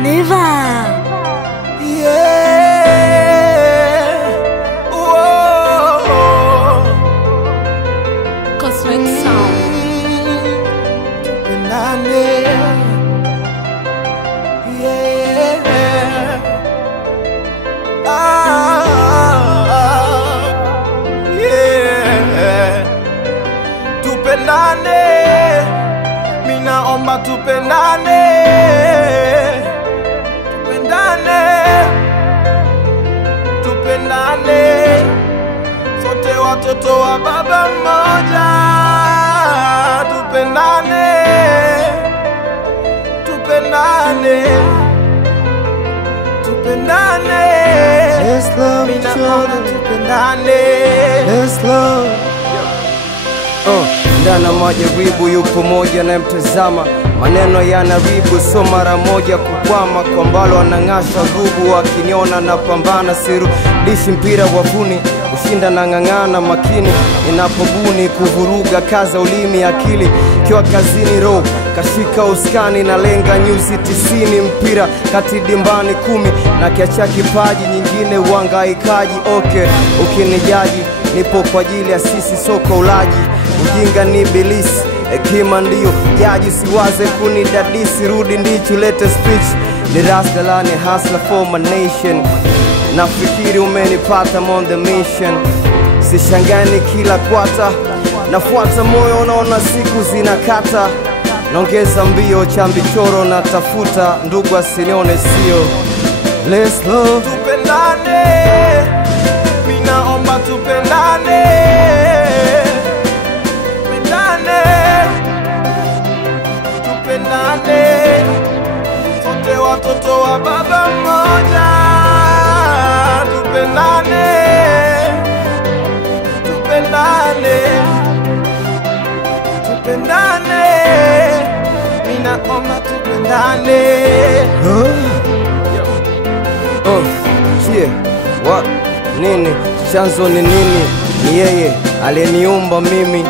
Never. Yeah. Whoa. Cosmic Sound. Tupendane. Yeah. Yeah. Tupendane. Minaomba tupendane. Tupendane, sote watoto wa baba mmoja. Tupendane, tupendane, tupendane. Let's love each other. Tupendane. Let's love. Ndana majaribu yupo moja na mtazama, maneno yanaribu so mara moja kukwama, kwa mbalo anang'asha gugu, akiniona na pambana, siru dishi mpira wavuni, ushinda na ng'ang'ana makini, inapobuni kuvuruga kaza ulimi akili, kiwa kazini roho kashika uskani na lenga nyuzi 90, mpira kati dimbani 10 na kiacha kipaji nyingine uhangaikaji. Okay, ukinijaji nipo kwa ajili ya sisi, soko ulaji ujinga ni bilisi, hekima ndiyo jaji, siwaze kunidadisi, rudi ndicho lete speech, ni rasdalani hustler for my nation, nafikiri umenipata, I'm on the mission, sishangani kila kwata, nafuata moyo unaona siku zinakata, naongeza mbio cha mbichoro na tafuta, ndugu asinione sio. Let's love. Tupendane, minaomba tupendane. Tupendane, sote watoto wa baba mmoja. Tupendane, tupendane, tupendane. Ninaomba tupendane. What? Nini? Chanzo ni nini? Ni yeye aliyeniumba mimi,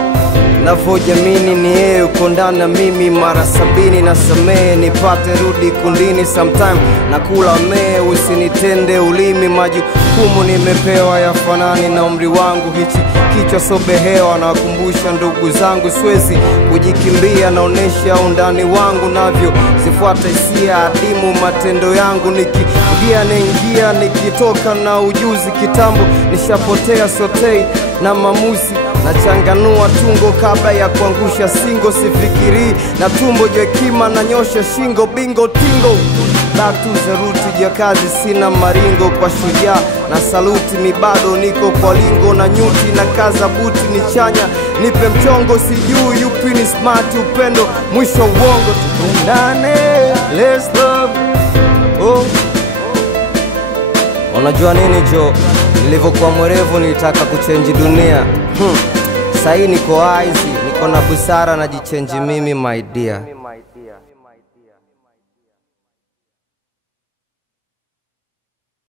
navojamini ni yeye uko ndani na mimi, mara 70 na samehe nipate rudi kundini, sometime nakula mee, usinitende ulimi, majukumu nimepewa yafanani na umri wangu, hichi kichwa sobehewa, na wakumbusha ndugu zangu siwezi kujikimbia, naonesha undani wangu, navyo zifuata hisia adimu matendo yangu, nikiingia naingia, nikitoka na ujuzi, kitambo nishapotea sotei na mamuzi, nachanganua tungo kabla ya kuangusha singo, sifikiri na tumbo jekima, na nyosha shingo bingo tingo, back to the root ya kazi, sina maringo kwa shujaa na saluti, mibado niko kwa lingo na nyuti, na kaza buti ni chanya, nipe mchongo, sijui yupi ni smart, upendo mwisho uongo. Tupendane, let's love. Unajua nini jo, nilivyokuwa mwerevu nilitaka kuchange dunia, sahi niko aizi, niko na busara, najichange mimi my dear.